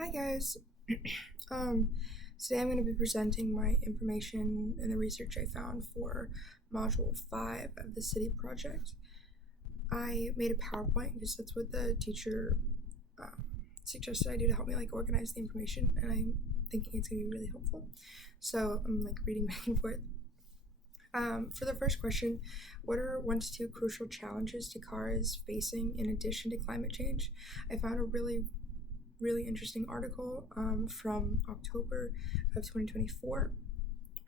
Hi guys. um, Today I'm going to be presenting my information and the research I found for Module 5 of the City project. I made a PowerPoint because that's what the teacher suggested I do to help me organize the information, and I'm thinking it's going to be really helpful. So I'm reading back and forth. For the first question, what are 1 to 2 crucial challenges Dakar is facing in addition to climate change? I found a really interesting article from October of 2024,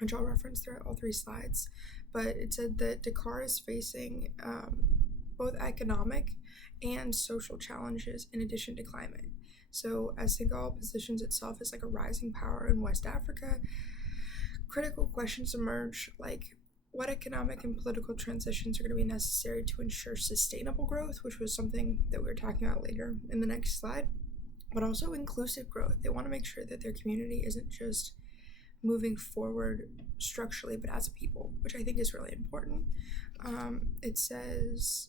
which I'll reference throughout all 3 slides. But it said that Dakar is facing both economic and social challenges in addition to climate. So as Senegal positions itself as a rising power in West Africa, critical questions emerge like what economic and political transitions are going to be necessary to ensure sustainable growth, which was something that we were talking about later in the next slide, but also inclusive growth. They want to make sure that their community isn't just moving forward structurally, but as a people, which I think is really important. It says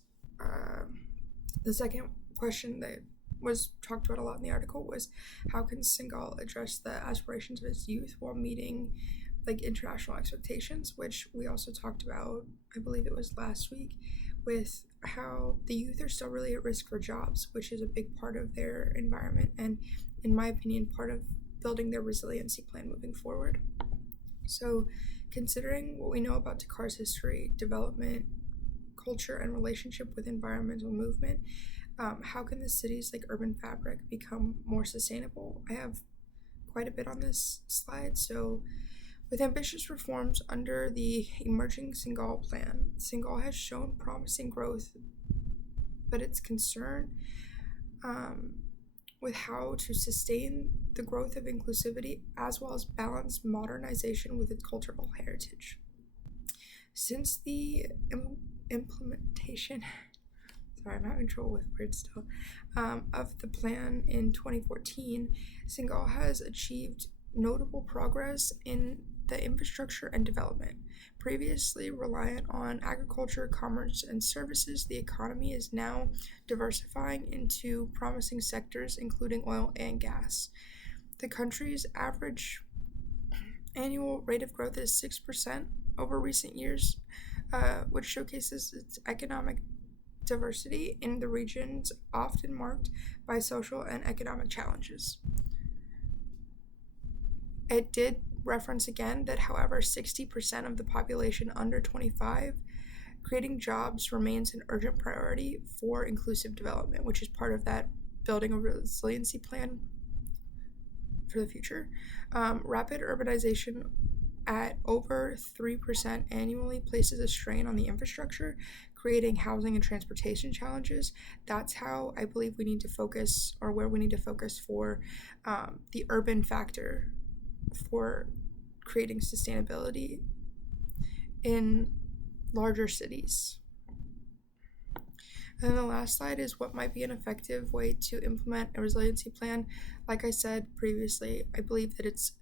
the second question that was talked about a lot in the article was how can Senegal address the aspirations of its youth while meeting international expectations, which we also talked about, I believe it was last week, with how the youth are still really at risk for jobs, which is a big part of their environment and, in my opinion, part of building their resiliency plan moving forward. So considering what we know about Dakar's history, development, culture, and relationship with environmental movement, how can the city's urban fabric become more sustainable? I have quite a bit on this slide. So with ambitious reforms under the emerging Senegal plan, Senegal has shown promising growth, but its concern with how to sustain the growth of inclusivity as well as balance modernization with its cultural heritage. Since the implementation I'm having trouble with words still, of the plan in 2014, Senegal has achieved notable progress in the infrastructure and development. Previously reliant on agriculture, commerce, and services, the economy is now diversifying into promising sectors, including oil and gas. The country's average annual rate of growth is 6% over recent years, which showcases its economic diversity in the regions often marked by social and economic challenges. It did reference again that, however, 60% of the population under 25, creating jobs remains an urgent priority for inclusive development, which is part of that building a resiliency plan for the future. Rapid urbanization at over 3% annually places a strain on the infrastructure, creating housing and transportation challenges. That's how I believe we need to focus, or where we need to focus for the urban factor for creating sustainability in larger cities. And then the last slide is what might be an effective way to implement a resiliency plan. Like I said previously, I believe that it's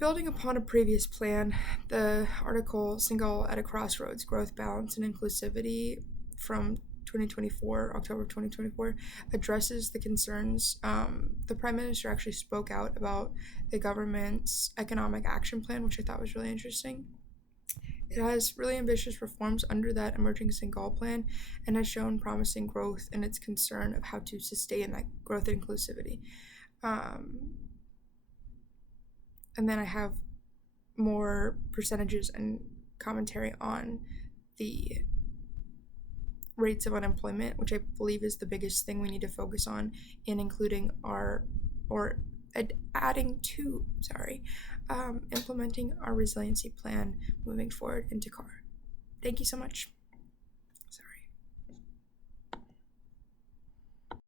building upon a previous plan. The article Senegal at a Crossroads, Growth, Balance, and Inclusivity from October of 2024, addresses the concerns. The Prime Minister actually spoke out about the government's economic action plan, which I thought was really interesting. It has really ambitious reforms under that emerging Senegal plan and has shown promising growth in its concern of how to sustain that growth and inclusivity. And then I have more percentages and commentary on the rates of unemployment, which I believe is the biggest thing we need to focus on in including implementing our resiliency plan moving forward in Dakar. Thank you so much.